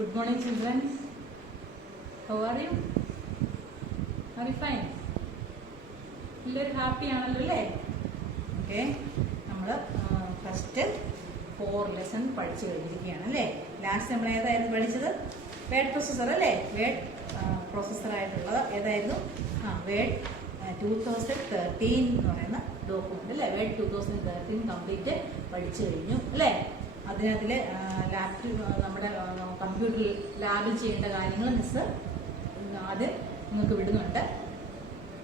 Good morning, children. How are you? Are you fine? എല്ലാവരും happy ആണല്ലോ അല്ലേ? Okay, നമ്മൾ ഫസ്റ്റ് 4 ലെസൺ പഠിച്ചു കഴിഞ്ഞിരിക്കുകയാണ് അല്ലേ? ലാസ്റ്റ് നമ്മൾ ഏതായിരുന്നു പഠിച്ചത്? വേർഡ് പ്രൊസസ്സർ അല്ലേ? വേർഡ് പ്രൊസസ്സർ ആയിട്ടുള്ളത് ഏതായിരുന്നു? വേർഡ് 2013 എന്ന് പറയുന്ന ഡോക്യുമെന്റ് അല്ലേ? വേർഡ് 2013 കംപ്ലീറ്റ് പഠിച്ചു കഴിഞ്ഞു അല്ലേ? അതിനകത്തില് നമ്മുടെ കമ്പ്യൂട്ടറിൽ ലാബിൽ ചെയ്യേണ്ട കാര്യങ്ങൾ മിസ് അത് നിങ്ങൾക്ക് വിടുന്നുണ്ട്.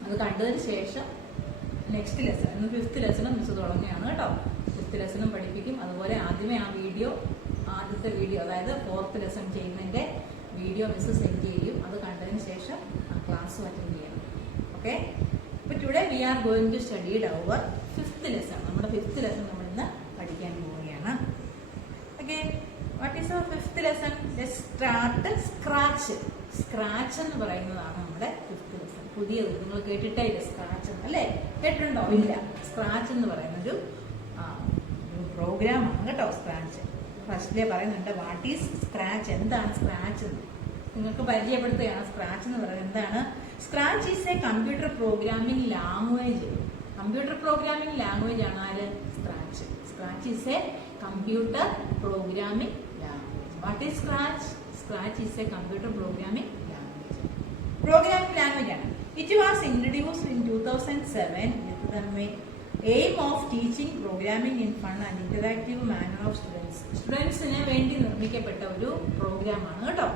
അത് കണ്ടതിന് ശേഷം നെക്സ്റ്റ് ലെസൺ, ഇന്ന് 5th ലെസണും മിസ് തുടങ്ങുകയാണ് കേട്ടോ. 5th ലെസണും പഠിപ്പിക്കും. അതുപോലെ ആദ്യമേ ആദ്യത്തെ വീഡിയോ, അതായത് 4th ലെസൺ ചെയ്യുന്നതിന്റെ വീഡിയോ മിസ് സെൻഡ് ചെയ്യും. അത് കണ്ടതിന് ശേഷം ക്ലാസ് അറ്റൻഡ് ചെയ്യണം. ഓക്കെ, അപ്പോൾ today we are going to studied our 5th lesson. നമ്മുടെ 5th ലെസൺ നമ്മൾ ഇന്ന് പഠിക്കാൻ പോവുകയാണ്. Okay, what is our 5th lesson? Let's start scratch. Scratch എന്ന് പറയുന്നതാണ് നമ്മുടെ 5th ലെസൺ. പുതിയത് നിങ്ങൾ കേട്ടിട്ടേ ഇല്ല സ്ക്രാച്ച് അല്ലേ? കേട്ടിട്ടുണ്ടോ? ഇല്ല. സ്ക്രാച്ച് എന്ന് പറയുന്ന ഒരു പ്രോഗ്രാമാണ് കേട്ടോ. സ്ക്രാച്ച് ഫസ്റ്റിലെ പറയുന്നുണ്ട് വാട്ട് ഈസ് സ്ക്രാച്ച്, എന്താണ് സ്ക്രാച്ച് എന്ന് നിങ്ങൾക്ക് പരിചയപ്പെടുത്തുകയാണ്. സ്ക്രാച്ച് എന്ന് പറയുന്നത് എന്താണ്? Scratch is A computer programming language. Computer programming language ആണ് ആര്? Scratch. Scratch is A computer programming language. What is scratch? Scratch is A computer programming language. Programming language ആണ്. It was introduced in 2007 with the aim of teaching programming in fun and interactive manner of students. സ്റ്റുഡൻസിന് വേണ്ടി നിർമ്മിക്കപ്പെട്ട ഒരു പ്രോഗ്രാമാണ് കേട്ടോ.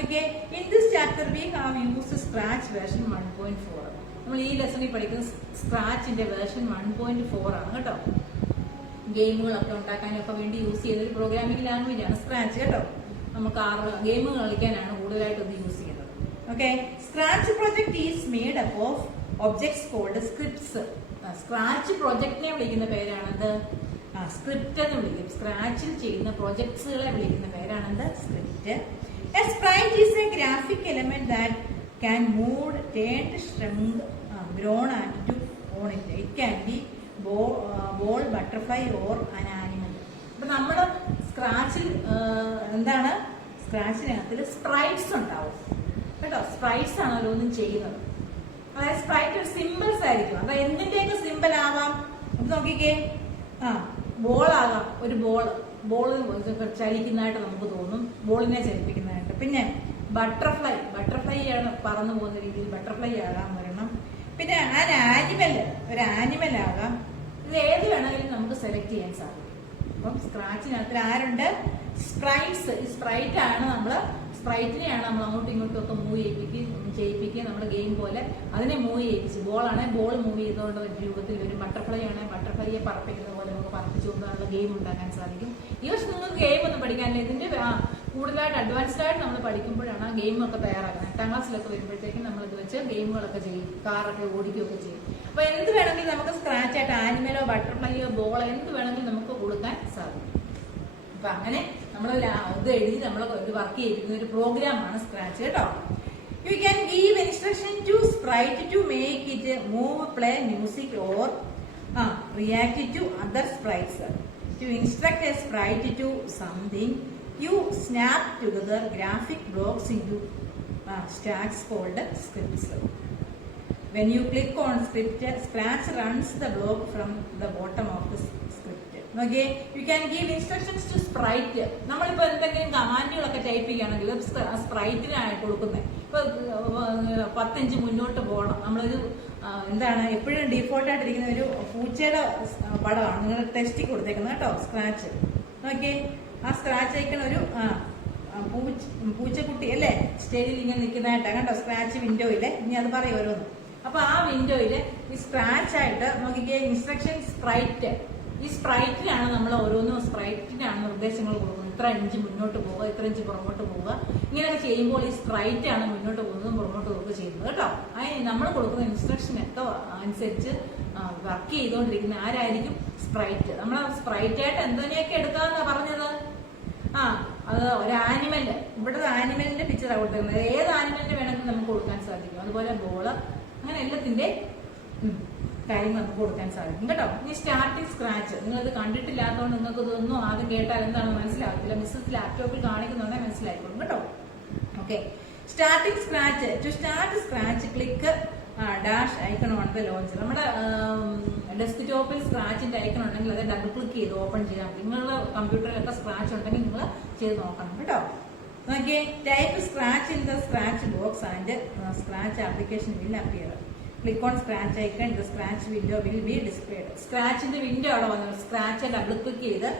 Okay, in this chapter we have used Scratch version 1.4. നമ്മൾ ഈ ലെസണിൽ പഠിക്കുന്ന സ്ക്രാച്ചിന്റെ വേർഷൻ 1.4 ആണ് കേട്ടോ. ഗെയിമുകളൊക്കെ ഉണ്ടാക്കാനും ഒക്കെ വേണ്ടി യൂസ് ചെയ്ത ഒരു പ്രോഗ്രാമിംഗ് ലാംഗ്വേജ് ആണ് സ്ക്രാച്ച് കേട്ടോ. നമുക്ക് ഗെയിമുകൾ കളിക്കാനാണ് കൂടുതലായിട്ട് ഇത് യൂസ് ചെയ്യുന്നത്. Okay, Scratch project is made up of objects called scripts. Scratch projectനെ വിളിക്കുന്ന പേരാണെന്ത്? സ്ക്രിപ്റ്റ് എന്ന് വിളിക്കും. സ്ക്രാച്ചിൽ ചെയ്യുന്ന പ്രൊജക്ട്സുകളെ വിളിക്കുന്ന പേരാണെന്ത്? Script. A sprite is a graphic element that can move, turned, shrunk, grown and to on it. It can be ball, butterfly or an animal. അപ്പൊ നമ്മുടെ സ്ക്രാച്ചിൽ എന്താണ്? സ്ക്രാച്ചിനകത്തിൽ sprites ഉണ്ടാവും കേട്ടോ. സ്പ്രൈറ്റ്സ് ആണ് ഓരോന്നും ചെയ്യുന്നത്. അതായത് സ്പ്രൈറ്റ് ഒരു സിമ്പിൾസ് ആയിരിക്കും. അതായത് എന്തിന്റെയൊക്കെ സിമ്പിൾ ആവാം? അത് നോക്കിക്കേ. ബോൾ ആകാം. ഒരു ബോൾ ചലിക്കുന്നതായിട്ട് നമുക്ക് തോന്നും, ബോളിനെ ചലിപ്പിക്കുന്നതായിട്ട്. പിന്നെ ബട്ടർഫ്ലൈ ആണ് പറന്നു പോകുന്ന രീതിയിൽ ബട്ടർഫ്ലൈ ആകാം ഒരെണ്ണം. പിന്നെ ഒരു ആനിമൽ ആകാം. ഇത് ഏത് വേണമെങ്കിലും നമുക്ക് സെലക്ട് ചെയ്യാൻ സാധിക്കും. അപ്പം സ്ക്രാച്ചിനകത്ത് ആരുണ്ട്? സ്പ്രൈറ്റ്സ്. ഈ സ്പ്രൈറ്റിനെയാണ് നമ്മൾ അങ്ങോട്ടും ഇങ്ങോട്ടും ഒക്കെ മൂവ് ചെയ്യിപ്പിക്കുക. നമ്മുടെ ഗെയിം പോലെ അതിനെ മൂവ് ചെയ്യിപ്പിച്ച്, ബോളാണെങ്കിൽ ബോൾ മൂവ് ചെയ്തുകൊണ്ട് ഒരു രൂപത്തിൽ വരും. ബട്ടർഫ്ലൈ ആണെങ്കിൽ ബട്ടർഫ്ലൈയെ പറപ്പിക്കുന്ന പോലെ നമുക്ക് പറപ്പിച്ചുകൊണ്ടുള്ള ഗെയിം ഉണ്ടാക്കാൻ സാധിക്കും. ഈ വർഷം നിങ്ങൾക്ക് ഗെയിം ഒന്നും പഠിക്കാനില്ല. ഇതിന്റെ കൂടുതലായിട്ട് അഡ്വാൻസ്ഡ് ആയിട്ട് നമ്മൾ പഠിക്കുമ്പോഴാണ് ആ ഗെയിമൊക്കെ തയ്യാറാക്കുന്നത്. 8ാം ക്ലാസ്സിലൊക്കെ വരുമ്പോഴത്തേക്കും നമ്മൾ ഇത് വെച്ച് ഗെയിമുകളൊക്കെ ചെയ്യും, കാറൊക്കെ ഓടിക്കുകയൊക്കെ ചെയ്യും. അപ്പൊ എന്ത് വേണമെങ്കിലും നമുക്ക് സ്ക്രാച്ച് ആയിട്ട് ആനിമലോ ബട്ടർഫ്ലൈയോ ബോളോ എന്ത് വേണമെങ്കിലും നമുക്ക് കൊടുക്കാൻ സാധിക്കും. അപ്പൊ അങ്ങനെ നമ്മൾ ഇത് എഴുതി നമ്മൾ ഇത് വർക്ക് ചെയ്തിരിക്കുന്ന ഒരു പ്രോഗ്രാമാണ് സ്ക്രാച്ച് കേട്ടോ. You can give instruction to sprite to make it move, play music or react to other sprites. To instruct a sprite to something you snap together graphic blocks in to stacks called scripts. When you click on script, Scratch runs the block from the bottom of the script. Okay, you can give instructions to sprite. നമ്മളിപ്പോ എന്തെങ്കിലും കമാൻഡുകളൊക്കെ type ചെയ്യുകയാണെങ്കിൽ സ്പ്രൈറ്റിനാണ് കൊടുക്കുന്നത്. ഇപ്പൊ 10 inch മുന്നോട്ട് പോകണം. നമ്മളൊരു എന്താണ് എപ്പോഴും ഡീഫോൾട്ട് ആയിട്ടിരിക്കുന്ന ഒരു പൂച്ചയുടെ പടമാണ് നിങ്ങൾ ടെസ്റ്റിൽ കൊടുത്തേക്കുന്നത് കേട്ടോ. സ്ക്രാച്ച് ഓക്കെ, ആ സ്ക്രാച്ച് അയക്കണ ഒരു പൂച്ചക്കുട്ടി അല്ലേ, സ്റ്റേജിൽ ഇങ്ങനെ നിൽക്കുന്നതായിട്ടാണ് കേട്ടോ. സ്ക്രാച്ച് വിൻഡോയില് ഇനി അത് പറയും ഓരോന്ന്. അപ്പൊ ആ വിൻഡോയില് ഈ സ്ക്രാച്ച് ആയിട്ട് നോക്കിക്കേ, ഇൻസ്ട്രക്ഷൻ സ്പ്രൈറ്റ്. ഈ സ്പ്രൈറ്റിനാണ് നമ്മൾ ഓരോന്നും സ്പ്രൈറ്റിനാണ് നിർദ്ദേശങ്ങൾ കൊടുക്കുന്നത്. ഇത്ര ഇഞ്ച് മുന്നോട്ട് പോവുക, ഇത്ര ഇഞ്ച് പുറകോട്ട് പോവുക. ഇങ്ങനെയൊക്കെ ചെയ്യുമ്പോൾ ഈ സ്പ്രൈറ്റ് ആണ് മുന്നോട്ട് പോകുന്നതും പുറകോട്ട് പോവുക ചെയ്യുന്നത് കേട്ടോ. അതിന് നമ്മൾ കൊടുക്കുന്ന ഇൻസ്ട്രക്ഷനൊക്കെ അനുസരിച്ച് വർക്ക് ചെയ്തുകൊണ്ടിരിക്കുന്ന ആരായിരിക്കും? സ്പ്രൈറ്റ്. നമ്മൾ സ്പ്രൈറ്റ് ആയിട്ട് എന്തിനെയൊക്കെ എടുക്കാന്നാ പറഞ്ഞത്? അത് ഒരു ആനിമല്, ഇവിടുത്തെ ആനിമലിന്റെ പിക്ചറാണ് കൊടുത്തിരുന്നത്. ഏത് ആനിമലിന്റെ വേണമെങ്കിലും നമുക്ക് കൊടുക്കാൻ സാധിക്കും. അതുപോലെ ബോള്, അങ്ങനെ എല്ലാത്തിന്റെ കാര്യങ്ങൾ നമുക്ക് കൊടുക്കാൻ സാധിക്കും കേട്ടോ. ഇനി സ്റ്റാർട്ടിങ് സ്ക്രാച്ച്, നിങ്ങളിത് കണ്ടിട്ടില്ലാത്തതുകൊണ്ട് നിങ്ങൾക്ക് ഇതൊന്നും ആദ്യം കേട്ടാൽ എന്താണെന്ന് മനസ്സിലാകത്തില്ല. മിസ്സസ് ലാപ്ടോപ്പിൽ കാണിക്കുന്നുണ്ടെങ്കിൽ മനസ്സിലായിക്കോളും കേട്ടോ. Okay, starting scratch. To start scratch click dash icon on the launcher. നമ്മുടെ ഡെസ്ക്ടോപ്പിൽ സ്ക്രാച്ചിന്റെ ഐക്കൺ ഉണ്ടെങ്കിൽ അത് ഡബിൾ ക്ലിക്ക് ചെയ്ത് ഓപ്പൺ ചെയ്യാം. നിങ്ങളുടെ കമ്പ്യൂട്ടറിലൊക്കെ സ്ക്രാച്ച് ഉണ്ടെങ്കിൽ നിങ്ങൾ ചെയ്ത് നോക്കണം കേട്ടോ. നോക്കിയേ, type Scratch in the Scratch box and Scratch application will appear. Click on Scratch icon, the Scratch window will be displayed. സ്ക്രാച്ചിന്റെ വിൻഡോ അവിടെ വന്നു. സ്ക്രാച്ച് ഡബിൾ ക്ലിക്ക് ചെയ്ത്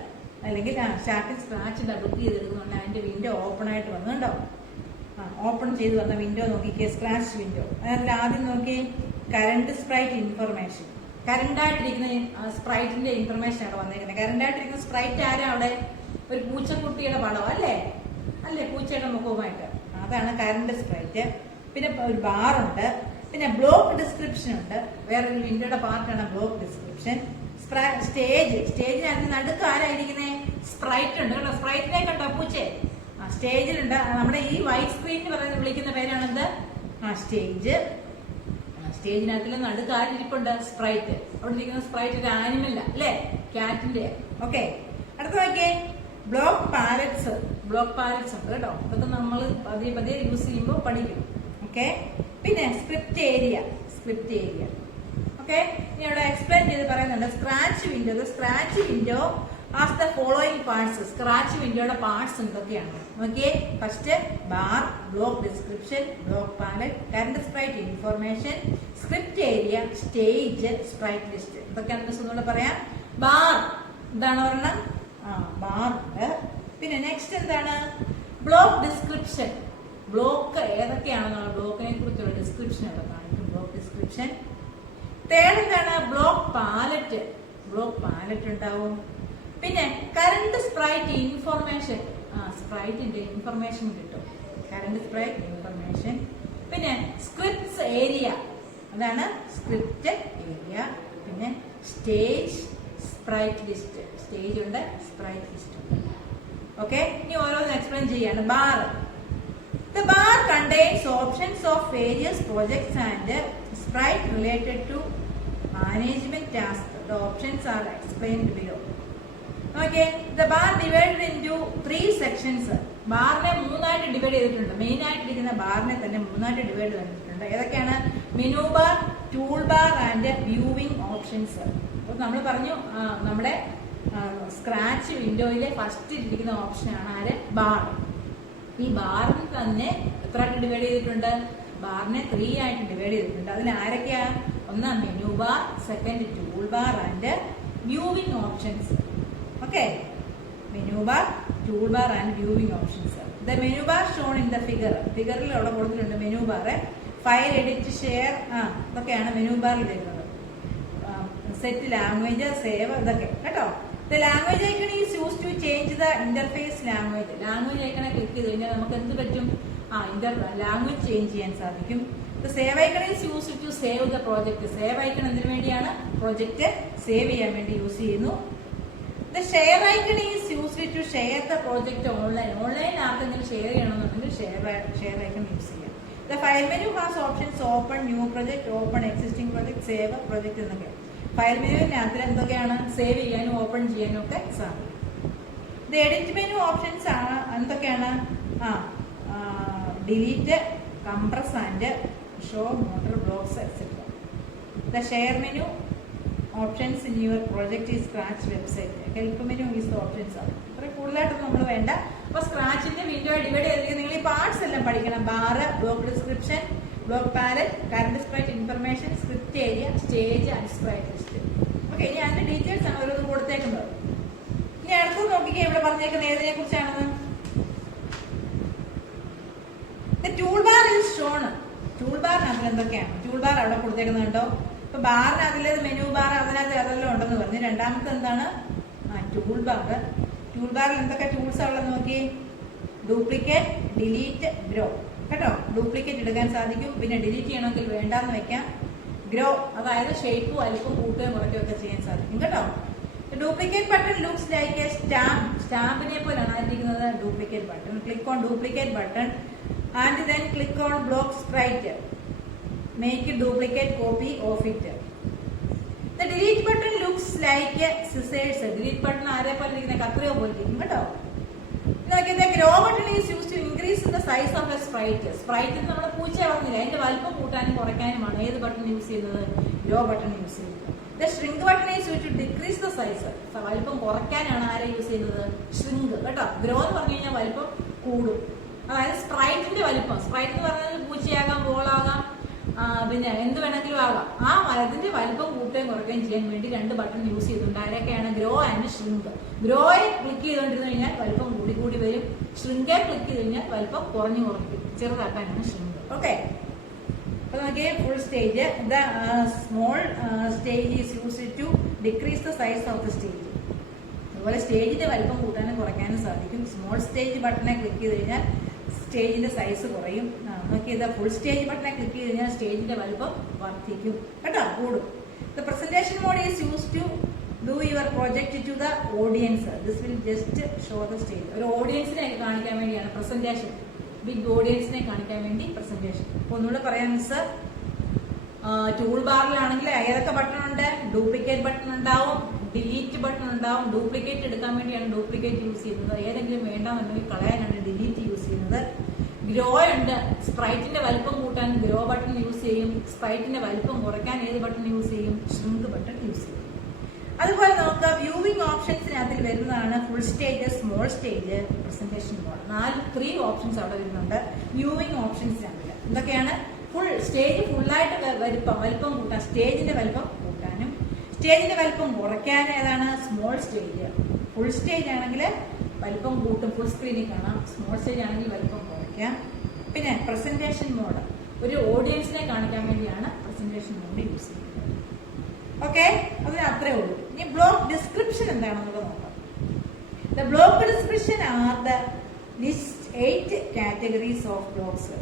അല്ലെങ്കിൽ സ്റ്റാർട്ടിങ് സ്ക്രാച്ച് ഡബിൾ ക്ലിക്ക് ചെയ്തെടുക്കുന്നുണ്ട് അതിന്റെ വിൻഡോ ഓപ്പൺ ആയിട്ട് വന്നുണ്ടോ. Open ചെയ്ത് വന്ന വിൻഡോ നോക്കിക്കേ, സ്ക്രാച്ച് വിൻഡോ. അതിൽ ആദ്യം നോക്കി കറണ്ട് സ്പ്രൈറ്റ് ഇൻഫർമേഷൻ. കറണ്ട് ആയിട്ടിരിക്കുന്ന സ്പ്രൈറ്റിന്റെ ഇൻഫർമേഷൻ അവിടെ വന്നിരിക്കുന്നത്. കറണ്ട് ആയിട്ടിരിക്കുന്ന സ്പ്രൈറ്റ് ആരാ അവിടെ? ഒരു പൂച്ചക്കുട്ടിയുടെ പടം അല്ലേ? അല്ലേ, പൂച്ചയുടെ മുഖവുമായിട്ട്. അതാണ് കറണ്ട് സ്പ്രൈറ്റ്. പിന്നെ ഒരു ബാറുണ്ട്, പിന്നെ ബ്ലോക്ക് ഡിസ്ക്രിപ്ഷൻ ഉണ്ട്. വേറൊരു വിൻഡോയുടെ പാർട്ടാണ് ബ്ലോക്ക് ഡിസ്ക്രിപ്ഷൻ. സ്റ്റേജിനകത്ത് നടുക്ക് ആരായിരിക്കുന്നേ? സ്പ്രൈറ്റ് ഉണ്ട് കേട്ടോ. സ്പ്രൈറ്റിനെ കണ്ടോ പൂച്ചേ? സ്റ്റേജിലുണ്ട്. നമ്മുടെ ഈ വൈറ്റ് സ്ക്രീനിൽ പറയുന്നത് വിളിക്കുന്ന പേരാണെന്ത്? സ്റ്റേജ്. സ്റ്റേജിനകത്തിൽ നടുക്ക് ആരിപ്പുണ്ട്? സ്പ്രൈറ്റ്. അവിടെ ഇരിക്കുന്ന സ്പ്രൈറ്റ് ഒരു ആനിമൽ അല്ലേ? ക്യാറ്റിന്റെ. ഓക്കെ, അടുത്ത നോക്കിയേ, ബ്ലോക്ക് പാലറ്റ്സ്. ബ്ലോക്ക് പാലറ്റ്സ് ഉണ്ട് കേട്ടോ. അതൊക്കെ നമ്മൾ പതിയെ പതിയെ യൂസ് ചെയ്യുമ്പോൾ പഠിക്കും. ഓക്കെ, പിന്നെ script area. Script area. Okay, ഇനി അവിടെ എക്സ്പ്ലെയിൻ ചെയ്ത് പറയുന്നുണ്ട്. Scratch window. Scratch window as the following parts. Scratch വിൻഡോയുടെ പാർട്സ് എന്തൊക്കെയാണ് നോക്കിയേ. First bar, block description, block palette, current sprite information, script area, stage, sprite list. ഇതൊക്കെയാണ് ഒന്നുകൂടെ പറയാം. ബാർ എന്താണ് പറയണം? ബാർ ഉണ്ട്. പിന്നെ നെക്സ്റ്റ് എന്താണ്? Block description. ബ്ലോക്ക് ഏതൊക്കെയാണെന്നുള്ള ബ്ലോക്കിനെ കുറിച്ചുള്ള ഡിസ്ക്രിപ്ഷൻ അവിടെ കാണിക്കും. Block description. തേർഡ് എന്താണ്? Block palette. ബ്ലോക്ക് പാലറ്റ് ഉണ്ടാവും. പിന്നെ കറണ്ട് സ്പ്രൈറ്റ് ഇൻഫർമേഷൻ. സ്പ്രൈറ്റിന്റെ ഇൻഫർമേഷൻ കിട്ടും. Current sprite information. പിന്നെ സ്ക്രിപ്റ്റ് ഏരിയ, അതാണ് സ്ക്രിപ്റ്റ് ഏരിയ. പിന്നെ സ്റ്റേജ്, സ്പ്രൈറ്റ് ലിസ്റ്റ്. സ്റ്റേജ് ഉണ്ട്, സ്പ്രൈറ്റ് ലിസ്റ്റ് ഉണ്ട്. ഓക്കെ, ഇനി ഓരോന്ന് എക്സ്പ്ലെയിൻ ചെയ്യാണ്. Bar. The bar contains options of various projects and sprite related to management tasks. The options are explained below. Okay, the bar divided into 3 sections. ബാറിനെ മൂന്നായിട്ട് divide ചെയ്തിട്ടുണ്ട്. Main ആയിട്ടിരിക്കുന്ന ബാറിനെ തന്നെ മൂന്നായിട്ട് divide ചെയ്തിട്ടുണ്ട്. ഏതൊക്കെയാണ്? Menu bar, tool bar and viewing options. അപ്പോൾ നമ്മൾ പറഞ്ഞു നമ്മുടെ സ്ക്രാച്ച് വിൻഡോയിലെ ഫസ്റ്റ് ഇരിക്കുന്ന ഓപ്ഷനാണ് ആര്? ബാർ. ഈ ബാറിന് തന്നെ എത്ര ആയിട്ട് ഡിവൈഡ് ചെയ്തിട്ടുണ്ട്? ബാറിനെ 3 ആയിട്ട് ഡിവൈഡ് ചെയ്തിട്ടുണ്ട്. അതിൽ ആരൊക്കെയാ? ഒന്നാം menu bar, second tool bar and viewing options. Okay, menu bar, tool bar and viewing options. The menu bar shown in the figure. ഫിഗറിൽ അവിടെ കൊടുത്തിട്ടുണ്ട് menu bar. File, edit, share, ഇതൊക്കെയാണ് മെനു ബാറിൽ വരുന്നത്. സെറ്റ് ലാംഗ്വേജ്, സേവ്, ഇതൊക്കെ കേട്ടോ. The language icon is used to change the interface language. Language ഐക്കണെ click ചെയ്ത് കഴിഞ്ഞാൽ നമുക്ക് എന്ത് പറ്റും? ലാംഗ്വേജ് ചേഞ്ച് ചെയ്യാൻ സാധിക്കും. The save icon is used to save the project. Save icon എന്തിനു വേണ്ടിയാണ്? പ്രോജക്റ്റ് സേവ് ചെയ്യാൻ വേണ്ടി യൂസ് ചെയ്യുന്നു. The share icon is used to share the project online. Online ആർക്കെങ്കിലും ഷെയർ ചെയ്യണമെന്നുണ്ടെങ്കിൽ ഷെയർ ഐക്കൺ യൂസ് ചെയ്യാം. The file menu has options open new project, open existing project, save project എന്നൊക്കെ. File മെനുവിനകത്തിൽ എന്തൊക്കെയാണ്? Save ചെയ്യാനും open ചെയ്യാനും ഒക്കെ സാധിക്കും. The edit menu options ആണ് എന്തൊക്കെയാണ്? Delete, compress and show motor blocks etcetera. The share menu options in your project ഈ Scratch website. Help menu is the options ആണ്. ഇത്ര കൂടുതലായിട്ടൊന്നും നമ്മൾ വേണ്ട. അപ്പൊ സ്ക്രാച്ചിന്റെ വിൻഡോ ഡിവൈഡ് ചെയ്തിരിക്കുന്നത് നിങ്ങൾ ഈ പാർട്സ് എല്ലാം പഠിക്കണം. Bar, block description, block palette, current sprite information, script area, stage and sprite list. Okay, ഇനി അതിന്റെ ഡീറ്റെയിൽസ് ആണ് ഓരോന്നും കൊടുത്തേക്കുന്നത്. ഇനി അടുത്ത് നോക്കിക്കേ, ഇവിടെ പറഞ്ഞേക്കുന്നത് ഏതിനെ കുറിച്ചാണെന്ന്. Tool bar is shown. Tool ബാറിനകത്ത് എന്തൊക്കെയാണ്? ടൂൾ ബാർ അവിടെ കൊടുത്തേക്കുന്നത് കണ്ടോ. ഇപ്പൊ ബാറിനകത്തില് മെനു ബാർ അതിനകത്ത് അതെല്ലാം ഉണ്ടെന്ന് പറഞ്ഞു. രണ്ടാമത്തെ എന്താണ്? Tool bar. ടൂൾ ബാറിൽ എന്തൊക്കെ ടൂൾസ് ഉള്ളത് നോക്കി. Duplicate, delete, grow. കേട്ടോ, ഡ്യൂപ്ലിക്കേറ്റ് എടുക്കാൻ സാധിക്കും. പിന്നെ ഡിലീറ്റ് ചെയ്യണമെങ്കിൽ വേണ്ടാന്ന് വെക്കാം. ഗ്രോ, അതായത് ഷേപ്പും അലുപ്പും കൂട്ടുകയും കുറയ്ക്കുകയും ഒക്കെ ചെയ്യാൻ സാധിക്കും കേട്ടോ. Duplicate button looks like a stamp. സ്റ്റാമ്പിനെ പോലെയാണ് ആയിരിക്കുന്നത് duplicate button. Click on duplicate button and then click on block sprite. Make duplicate copy of it. The delete button looks like a scissors. Delete button ആരെ പോലെ ഇരിക്കുന്ന കത്രിയോ പോലെ ഇരിക്കും കേട്ടോ. നോക്കിയത് grow button is use to increase the size of a sprite. സ്പ്രൈറ്റിൽ നമ്മൾ പൂച്ച പറഞ്ഞില്ല, അതിന്റെ വലിപ്പം കൂട്ടാനും കുറയ്ക്കാനുമാണ് ഏത് ബട്ടൺ യൂസ് ചെയ്യുന്നത്? ഗ്രോ ബട്ടൺ യൂസ് ചെയ്യുന്നത്. The shrink button is use to decrease the size. വലിപ്പം കുറയ്ക്കാനാണ് ആരെ യൂസ് ചെയ്യുന്നത്? ഷ്രിങ്ക് കേട്ടോ. ഗ്രോ എന്ന് പറഞ്ഞു കഴിഞ്ഞാൽ വലിപ്പം കൂടും. അതായത് സ്പ്രൈറ്റിന്റെ വലിപ്പം, സ്പ്രൈറ്റ് എന്ന് പറഞ്ഞാൽ പൂച്ചയാകാം, ബോളാകാം, പിന്നെ എന്ത് വേണമെങ്കിലും ആകാം. ആ അതിന്റെ വലിപ്പം കൂട്ടുകയും കുറയ്ക്കുകയും ചെയ്യാൻ വേണ്ടി രണ്ട് ബട്ടൺ യൂസ് ചെയ്തിട്ടുണ്ട്. ആരൊക്കെയാണ്? Grow and shrink. ഗ്രോയെ ക്ലിക്ക് ചെയ്തുകൊണ്ടിരുന്നു കഴിഞ്ഞാൽ വലിപ്പം കൂടി കൂടി വരും. ഷ്രിങ്കെ ക്ലിക്ക് ചെയ്ത് കഴിഞ്ഞാൽ വലിപ്പം കുറഞ്ഞു കുറയ്ക്കും. ചെറുതാക്കാനാണ് ഷ്രിങ്ക്. ഓക്കെ, അപ്പൊ നോക്കിയേ full stage. The small stage is used to decrease the size of the stage. അതുപോലെ സ്റ്റേജിന്റെ വലിപ്പം കൂട്ടാനും കുറയ്ക്കാനും സാധിക്കും. സ്മോൾ സ്റ്റേജ് ബട്ടണെ ക്ലിക്ക് ചെയ്ത് കഴിഞ്ഞാൽ സ്റ്റേജിന്റെ സൈസ് കുറയും. നോക്കിയത് ഫുൾ സ്റ്റേജ് ബട്ടണെ ക്ലിക്ക് ചെയ്ത് കഴിഞ്ഞാൽ സ്റ്റേജിന്റെ വലിപ്പം വർദ്ധിക്കും കേട്ടോ, കൂടും. The presentation mode is use to do your project to the audience. This will just show the stage. ഒരു ഓഡിയൻസിനെ കാണിക്കാൻ വേണ്ടിയാണ് പ്രസന്റേഷൻ. ബിഗ് ഓഡിയൻസിനെ കാണിക്കാൻ വേണ്ടി പ്രസന്റേഷൻ. അപ്പൊ ഒന്നുകൂടെ പറയാം മിസ്, ടൂൾ ബാറിലാണെങ്കിൽ ഏതൊക്കെ ബട്ടൺ ഉണ്ട്? ഡ്യൂപ്ലിക്കേറ്റ് ബട്ടൺ ഉണ്ടാവും, ഡിലീറ്റ് ബട്ടൺ ഉണ്ടാവും. ഡ്യൂപ്ലിക്കേറ്റ് എടുക്കാൻ വേണ്ടിയാണ് ഡ്യൂപ്ലിക്കേറ്റ് യൂസ് ചെയ്യുന്നത്. ഏതെങ്കിലും വേണ്ടാന്നുണ്ടെങ്കിൽ കളയാനാണ് ഡിലീറ്റ് യൂസ് ചെയ്യുന്നത്. ഗ്രോ ഉണ്ട്, സ്പ്രൈറ്റിന്റെ വലിപ്പം കൂട്ടാൻ ഗ്രോ ബട്ടൺ യൂസ് ചെയ്യും. സ്പ്രൈറ്റിന്റെ വലിപ്പം കുറയ്ക്കാൻ ഏത് ബട്ടൺ യൂസ് ചെയ്യും? ഷ്രിങ്ക് ബട്ടൺ യൂസ് ചെയ്യും. അതുപോലെ നമുക്ക് വ്യൂവിംഗ് ഓപ്ഷൻസിനകത്തിൽ വരുന്നതാണ് full stage, small stage, presentation mode. 3 options അവിടെ വരുന്നുണ്ട് വ്യൂവിംഗ് ഓപ്ഷൻസിനകത്തിൽ. എന്തൊക്കെയാണ്? ഫുൾ സ്റ്റേജ് ഫുള്ളായിട്ട് വലിപ്പം കൂട്ടാൻ, സ്റ്റേജിന്റെ വലിപ്പം കൂട്ടാനും സ്റ്റേജിന്റെ വലിപ്പം കുറയ്ക്കാൻ ഏതാണ്? Small stage. ഫുൾ സ്റ്റേജ് ആണെങ്കിൽ വലിപ്പം കൂട്ടും, ഫുൾ സ്ക്രീനിൽ കാണാം. സ്മോൾ സ്റ്റേജ് ആണെങ്കിൽ വലിപ്പം കുറയ്ക്കാം. പിന്നെ പ്രസന്റേഷൻ മോഡ്, ഒരു ഓഡിയൻസിനെ കാണിക്കാൻ വേണ്ടിയാണ് പ്രസന്റേഷൻ മോഡ് യൂസ് ചെയ്യുന്നത്. ഓക്കെ, അതിന് അത്രേ ഉള്ളൂ. ഇനി ബ്ലോക്ക് ഡിസ്ക്രിപ്ഷൻ എന്താണെന്നുള്ളത് നോക്കാം. The block description are the list 8 categories of blocks.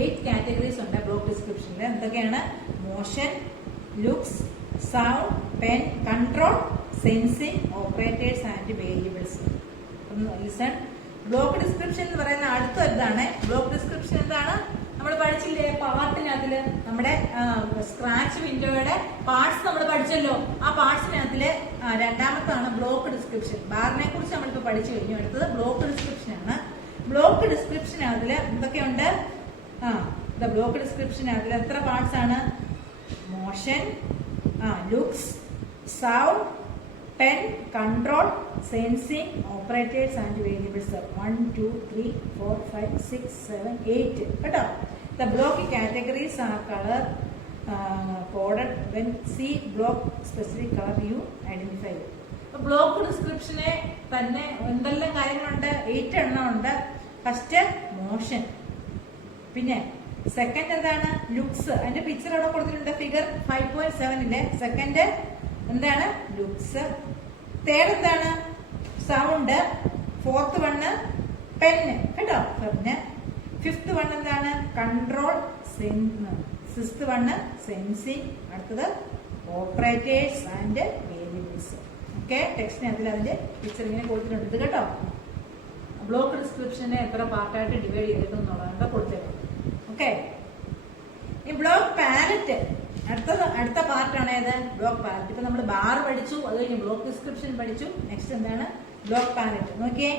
8 categories ഉണ്ട് ബ്ലോക്ക് ഡിസ്ക്രിപ്ഷനിൽ. എന്തൊക്കെയാണ്? Motion, looks, sound, pen, control, sensing, operators and variables. Listen. Block description എന്ന് പറയുന്ന അടുത്ത ഇതാണ്. ബ്ലോക്ക് ഡിസ്ക്രിപ്ഷൻ എന്താണ്? നമ്മൾ പഠിച്ചില്ലേ പാർട്ടിനകത്തില്, നമ്മുടെ സ്ക്രാച്ച് വിൻഡോയുടെ പാർട്സ് നമ്മൾ പഠിച്ചല്ലോ. ആ പാർട്സിനകത്തില് രണ്ടാമത്താണ് ബ്ലോക്ക് ഡിസ്ക്രിപ്ഷൻ. ബാറിനെ കുറിച്ച് നമ്മളിപ്പോ പഠിച്ചു കഴിഞ്ഞു. അടുത്തത് ബ്ലോക്ക് ഡിസ്ക്രിപ്ഷൻ ആണ്. ബ്ലോക്ക് ഡിസ്ക്രിപ്ഷനകത്തില് എന്തൊക്കെയുണ്ട്? ബ്ലോക്ക് ഡിസ്ക്രിപ്ഷനകത്തില് എത്ര പാർട്സ് ആണ്? Motion, looks, sound, pen, control, sensing, operators and variables. 1, 2, 3, 4, 5, 6, 7, 8 കേട്ടോ. The block categories are colour coded. When see block specific colour you identify. Block ഡിസ്ക്രിപ്ഷനെ തന്നെ എന്തെല്ലാം കാര്യങ്ങളുണ്ട്? 8 എണ്ണം ഉണ്ട്. ഫസ്റ്റ് മോഷൻ, പിന്നെ സെക്കൻഡ് എന്താണ്? ലുക്സ്. അതിന്റെ പിക്ചർ അവിടെ കൊടുത്തിട്ടുണ്ട്. ഫിഗർ 5.7 സെക്കൻഡ് എന്താണ്? ലുക്സ്. തേർഡ് എന്താണ്? സൗണ്ട്. ഫോർത്ത് വണ്ണ് പെന്ന് കേട്ടോ, പെന്ന്. ഫിഫ്ത്ത് വൺ എന്താണ്? കൺട്രോൾ. Sixth one sensing. അടുത്തത് ഓപ്പറേറ്റേഴ്സ് ആൻഡ് വേരിയബിൾസ്. ഓക്കെ, ടെക്സ്റ്റിനകത്തിൽ അതിന്റെ പിക്ചർ ഇങ്ങനെ കൊടുത്തിട്ടുണ്ട്. ഇത് കേട്ടോ, ബ്ലോക്ക് ഡിസ്ക്രിപ്ഷനെ എത്ര പാർട്ടായിട്ട് ഡിവൈഡ് ചെയ്തിട്ടുള്ളതാണ് കൊടുത്തേക്കുന്നത്. ഓക്കെ, ഈ ബ്ലോക്ക് പാലറ്റ് അടുത്ത പാർട്ടാണ് ഏത്? Block palette. ഇപ്പൊ നമ്മൾ ബാർ പഠിച്ചു, അത് കഴിഞ്ഞ് ബ്ലോക്ക് ഡിസ്ക്രിപ്ഷൻ പഠിച്ചു. നെക്സ്റ്റ് എന്താണ്? Block palette. നോക്കിയേ,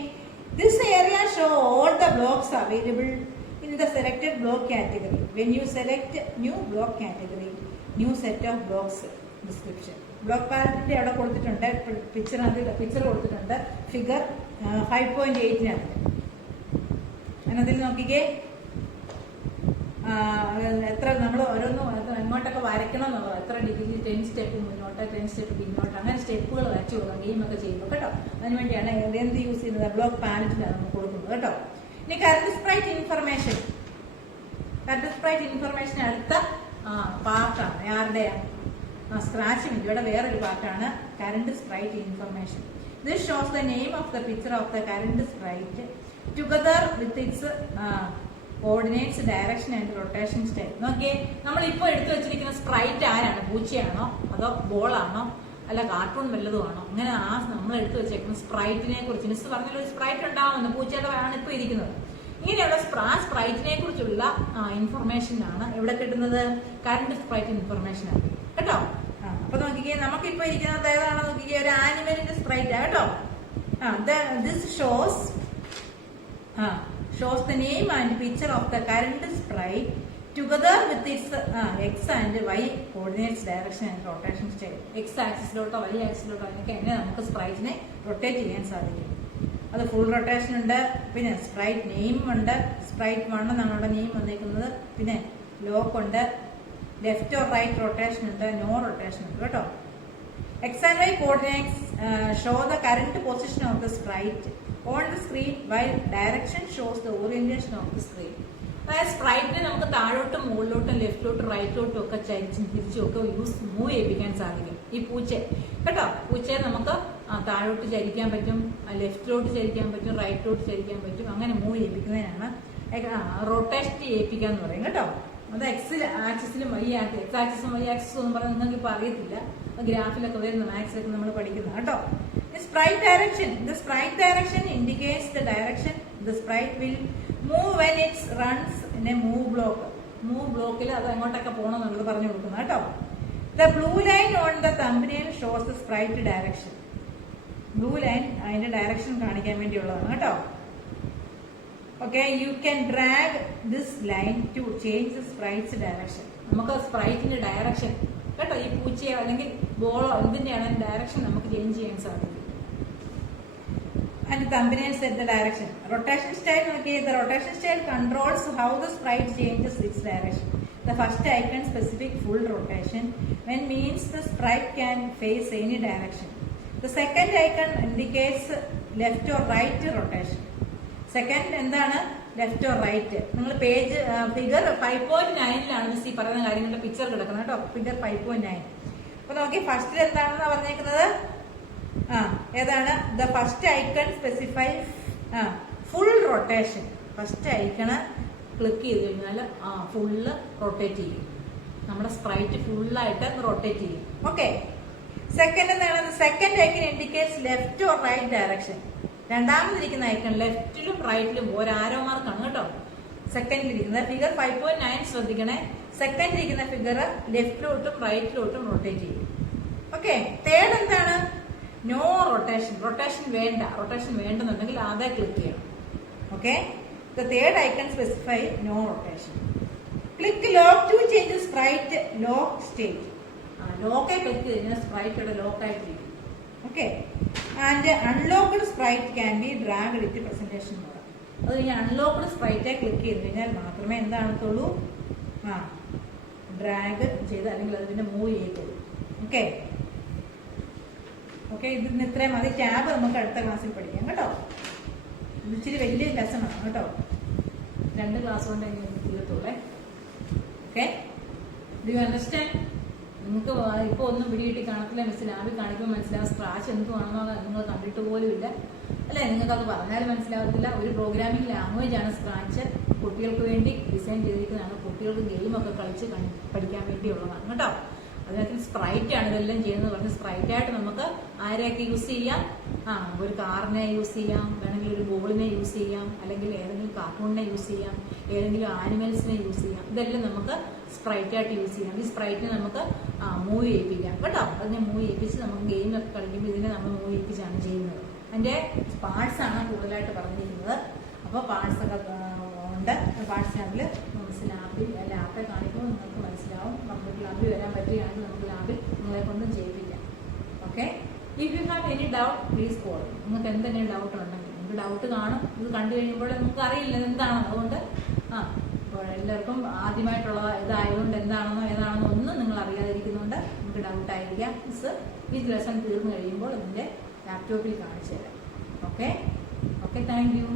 this area show all the blocks available in the selected block category. When you select new block category, new set of blocks description. Block പാലറ്റിന്റെ അവിടെ കൊടുത്തിട്ടുണ്ട്, പിക്ചർ കൊടുത്തിട്ടുണ്ട്. ഫിഗർ 5.8 അതിൽ നോക്കിക്കേ, എത്ര നമ്മൾ ഓരോന്നും എങ്ങോട്ടൊക്കെ വരയ്ക്കണം എന്നുള്ളത്, എത്ര ഡിഗ്രി, 10 സ്റ്റെപ്പ് മുന്നോട്ട്, 10 സ്റ്റെപ്പ് പിന്നോട്ട്, അങ്ങനെ സ്റ്റെപ്പുകൾ വരച്ചു കൊടുക്കാം ഗെയിമൊക്കെ ചെയ്യുമ്പോൾ കേട്ടോ. അതിനുവേണ്ടിയാണ് എന്ത് യൂസ് ചെയ്യുന്നത്? ബ്ലോക്ക് പാലറ്റിലാണ് നമ്മൾ കൊടുക്കുന്നത് കേട്ടോ. ഇനി current sprite information. Current sprite information അടുത്ത പാർട്ടാണ്. ആരുടെയാണ്? സ്ക്രാച്ച് വിൻഡോയുടെ വേറൊരു പാർട്ടാണ് current sprite information. This shows the name of the picture of the current sprite together with its coordinates, direction and rotation style. നോക്കിയേ, നമ്മൾ ഇപ്പോൾ എടുത്തു വെച്ചിരിക്കുന്ന സ്പ്രൈറ്റ് ആരാണ്? പൂച്ചയാണോ അതോ ബോളാണോ അല്ല കാർട്ടൂൺ വല്ലതുമാണോ? അങ്ങനെ നമ്മൾ എടുത്തു വെച്ചേക്കുന്ന സ്പ്രൈറ്റിനെ കുറിച്ച് മിസ് പറഞ്ഞല്ലോ, ഒരു സ്പ്രൈറ്റ് ഉണ്ടാവുമെന്ന്. പൂച്ചയുടെ ആണ് ഇപ്പോൾ ഇരിക്കുന്നത്. ഇങ്ങനെയുള്ള സ്പ്രൈറ്റിനെ കുറിച്ചുള്ള ഇൻഫർമേഷൻ ആണ് എവിടെ കിട്ടുന്നത്? കറണ്ട് സ്പ്രൈറ്റ് ഇൻഫർമേഷൻ ആണ് കേട്ടോ. അപ്പൊ നോക്കിക്കേ, നമുക്കിപ്പോ ഇരിക്കുന്നത് ഏതാണെന്ന് നോക്കിക്കേ, ഒരു ആനിമലിന്റെ സ്പ്രൈറ്റ് കേട്ടോ. This shows the name and picture of the current sprite together with its x and y coordinates, direction and rotation style. X ആക്സിസിലോട്ടോ y ആക്സിസിലോട്ടോ അതിനൊക്കെ എങ്ങനെ നമുക്ക് സ്പ്രൈറ്റിനെ റൊട്ടേറ്റ് ചെയ്യാൻ സാധിക്കും. അത് ഫുൾ റൊട്ടേഷൻ ഉണ്ട്, പിന്നെ സ്പ്രൈറ്റ് നെയിം ഉണ്ട്. സ്പ്രൈറ്റ് 1 നമ്മുടെ നെയിം വന്നേക്കുന്നത്. പിന്നെ ലോക്ക് ഉണ്ട്, ലെഫ്റ്റ് ഓർ റൈറ്റ് റൊട്ടേഷൻ ഉണ്ട്, നോ റൊട്ടേഷൻ ഉണ്ട് കേട്ടോ. X and y coordinates show the current position of the sprite on the screen while direction shows the orientation of the screen. അതായത് സ്പ്രൈറ്റിനെ നമുക്ക് താഴോട്ടും മുകളിലോട്ടും ലെഫ്റ്റിലോട്ടും റൈറ്റിലോട്ടും ഒക്കെ ചരിച്ചും തിരിച്ചും ഒക്കെ മൂവ് ചെയ്യിപ്പിക്കാൻ സാധിക്കും. ഈ പൂച്ച കേട്ടോ, പൂച്ചയെ നമുക്ക് താഴോട്ട് ചരിക്കാൻ പറ്റും, ലെഫ്റ്റിലോട്ട് ചരിക്കാൻ പറ്റും, റൈറ്റിലോട്ട് ചരിക്കാൻ പറ്റും. അങ്ങനെ മൂവ് ചെയ്യിപ്പിക്കുന്നതിനാണ് റൊട്ടേഷൻ ചെയ്യിപ്പിക്കാന്ന് പറയും കേട്ടോ. അത് എക്സ് ആക്സിസിലും എക്സ് ആക്സിസും വൈ ആക്സിസും എന്ന് പറഞ്ഞാൽ നിങ്ങൾക്ക് ഇപ്പൊ അറിയത്തില്ല, ഗ്രാഫിലൊക്കെ വരുന്ന മാത്സിലൊക്കെ നമ്മൾ പഠിക്കുന്നത് കേട്ടോ. Sprite direction. The sprite direction indicates the direction the sprite will move when it runs in a move block. Move blockil അത് എങ്ങോട്ടൊക്കെ പോകണം എന്നുള്ളത് പറഞ്ഞു കൊടുക്കുന്നത് കേട്ടോ. The blue line on the thumbnail shows the sprite direction. Blue line അതിന്റെ direction കാണിക്കാൻ വേണ്ടിയുള്ളതാണ് കേട്ടോ. Okay, you can drag this line to change the sprite's direction. നമുക്ക് സ്പ്രൈറ്റിന്റെ ഡയറക്ഷൻ കേട്ടോ, ഈ പൂച്ചയോ അല്ലെങ്കിൽ ബോളോ എന്തിന്റെയാണ് ഡയറക്ഷൻ നമുക്ക് ചേഞ്ച് ചെയ്യാൻ സാധിക്കും. And thumbnail set the direction. Rotation style, okay, the rotation style controls how the sprite changes its direction. The first icon specific full rotation when means the sprite can face any direction. The second icon indicates left or right rotation. Second എന്താണ്, left or right. നിങ്ങൾ page figure 5.9ലാണ് miss ഈ പറയുന്ന കാര്യങ്ങളുടെ picture കിടക്കുന്നത് കേട്ടോ. Figure 5.9. അപ്പൊ നോക്കി ഫസ്റ്റിൽ എന്താണെന്ന് പറഞ്ഞേക്കുന്നത്, ഏതാണ്, the first icon specify full rotation. First icon click ചെയ്ത് കഴിഞ്ഞാൽ ഫുള്ള് റൊട്ടേറ്റ് ചെയ്യും, നമ്മുടെ സ്പ്രൈറ്റ് ഫുള്ളായിട്ട് റൊട്ടേറ്റ് ചെയ്യും. ഓക്കെ. സെക്കൻഡ് എന്താണ്, second icon indicates left or right direction. രണ്ടാമതിരിക്കുന്ന ഐക്കൺ ലെഫ്റ്റിലും റൈറ്റിലും ഒരു ആരോ മാർക്കാണ് കേട്ടോ. സെക്കൻഡിലിരിക്കുന്നത് ഫിഗർ 5.9 ശ്രദ്ധിക്കണേ. സെക്കൻഡിലിരിക്കുന്ന ഫിഗർ ലെഫ്റ്റിലോട്ടും റൈറ്റിലോട്ടും റൊട്ടേറ്റ് ചെയ്യും. ഓക്കെ. തേർഡ് എന്താണ്, നോ റൊട്ടേഷൻ. റൊട്ടേഷൻ വേണ്ട. റൊട്ടേഷൻ വേണ്ടെന്നുണ്ടെങ്കിൽ അതേ ക്ലിക്ക് ചെയ്യണം. Okay. The third icon specify no rotation. Click lock to change sprite lock state. ലോക്കെ ക്ലിക്ക് കഴിഞ്ഞാൽ സ്പ്രൈറ്റ് ഇവിടെ ലോക്കായിട്ടിരിക്കും. Okay. And unlocked sprite can B dragged it presentation mode. അത് കഴിഞ്ഞാൽ അൺലോക്ക്ഡ് സ്പ്രൈറ്റെ ക്ലിക്ക് ചെയ്ത് കഴിഞ്ഞാൽ മാത്രമേ എന്താണത്തുള്ളൂ, ഡ്രാഗ് ചെയ്ത് അല്ലെങ്കിൽ അത് പിന്നെ മൂവ് ചെയ്യത്തുള്ളൂ. ഓക്കെ. ഓക്കെ, ഇതിന് ഇത്രയും മതി. ടാബ് നമുക്ക് അടുത്ത ക്ലാസ്സിൽ പഠിക്കാം കേട്ടോ. ഇച്ചിരി വലിയ ലെസൺ ആണ് കേട്ടോ. 2 ക്ലാസ് കൊണ്ട് തീരത്തുള്ളേ. Okay, do you understand? നിങ്ങൾക്ക് ഇപ്പോൾ ഒന്നും പിടികിട്ടി കാണത്തില്ല. മിസ് ലാബിൽ കാണിക്കുമ്പോൾ മനസ്സിലാവും സ്ക്രാച്ച് എന്തുവാണെന്നോ നിങ്ങൾ കണ്ടിട്ട് പോലും ഇല്ല അല്ലേ. നിങ്ങൾക്കത് പറഞ്ഞാൽ മനസ്സിലാവത്തില്ല. ഒരു പ്രോഗ്രാമിംഗ് ലാംഗ്വേജ് ആണ് സ്ക്രാച്ച്. കുട്ടികൾക്ക് വേണ്ടി ഡിസൈൻ ചെയ്തിരിക്കുന്നതാണ്. കുട്ടികൾക്ക് ഗെയിമൊക്കെ കളിച്ച് പഠിക്കാൻ വേണ്ടിയുള്ളതാണ് കേട്ടോ. അതിനകത്ത് സ്പ്രൈറ്റ് ആണ് ഇതെല്ലാം ചെയ്യുന്നത് പറഞ്ഞ് സ്പ്രൈറ്റായിട്ട് നമുക്ക് ആരെയൊക്കെ യൂസ് ചെയ്യാം. ഒരു കാറിനെ യൂസ് ചെയ്യാം, വേണമെങ്കിൽ ഒരു ബോളിനെ യൂസ് ചെയ്യാം, അല്ലെങ്കിൽ ഏതെങ്കിലും കാർട്ടൂണിനെ യൂസ് ചെയ്യാം, ഏതെങ്കിലും ആനിമൽസിനെ യൂസ് ചെയ്യാം. ഇതെല്ലാം നമുക്ക് സ്പ്രൈറ്റായിട്ട് യൂസ് ചെയ്യാം. ഈ സ്പ്രൈറ്റിനെ നമുക്ക് മൂവ് ചെയ്യിപ്പിക്കാം കേട്ടോ. അതിനെ മൂവ് ചെയ്യിപ്പിച്ച് നമുക്ക് ഗെയിമൊക്കെ കളിക്കുമ്പോൾ ഇതിനെ നമ്മൾ മൂവ് ചെയ്യിപ്പിച്ചാണ് ചെയ്യുന്നത്. അതിൻ്റെ പാർട്സ് ആണ് കൂടുതലായിട്ട് പറഞ്ഞിരിക്കുന്നത്. അപ്പോൾ പാർട്സ് ഒക്കെ ഉണ്ട്. പാർട്സ് ലാബിൽ മിസ് ലാബിൽ കാണിക്കുമ്പോൾ നിങ്ങൾക്ക് മനസ്സിലാവും. നമുക്ക് ലാബിൽ വരാൻ പറ്റുകയാണെങ്കിൽ നമുക്ക് ലാബിൽ നിങ്ങളെ കൊണ്ടും ചെയ്യിപ്പിക്കാം. Okay. If you have any doubt please call. നിങ്ങൾക്ക് എന്തെങ്കിലും ഡൗട്ട് ഉണ്ടെങ്കിൽ നിങ്ങൾക്ക് ഡൗട്ട് കാണും. ഇത് കണ്ടു കഴിയുമ്പോൾ നമുക്ക് അറിയില്ല എന്താണെന്ന്. അതുകൊണ്ട് അപ്പോൾ എല്ലാവർക്കും ആദ്യമായിട്ടുള്ള ഇതായതുകൊണ്ട് എന്താണെന്നോ ഏതാണെന്നോ ഒന്നും നിങ്ങൾ അറിയാതിരിക്കുന്നുണ്ട് നമുക്ക് ഡൗട്ടായിരിക്കാം. മിസ് ഈ ലെസൺ തീർന്നു കഴിയുമ്പോൾ അതിൻ്റെ ലാപ്ടോപ്പിൽ കാണിച്ചു തരാം. ഓക്കെ. Okay, thank you.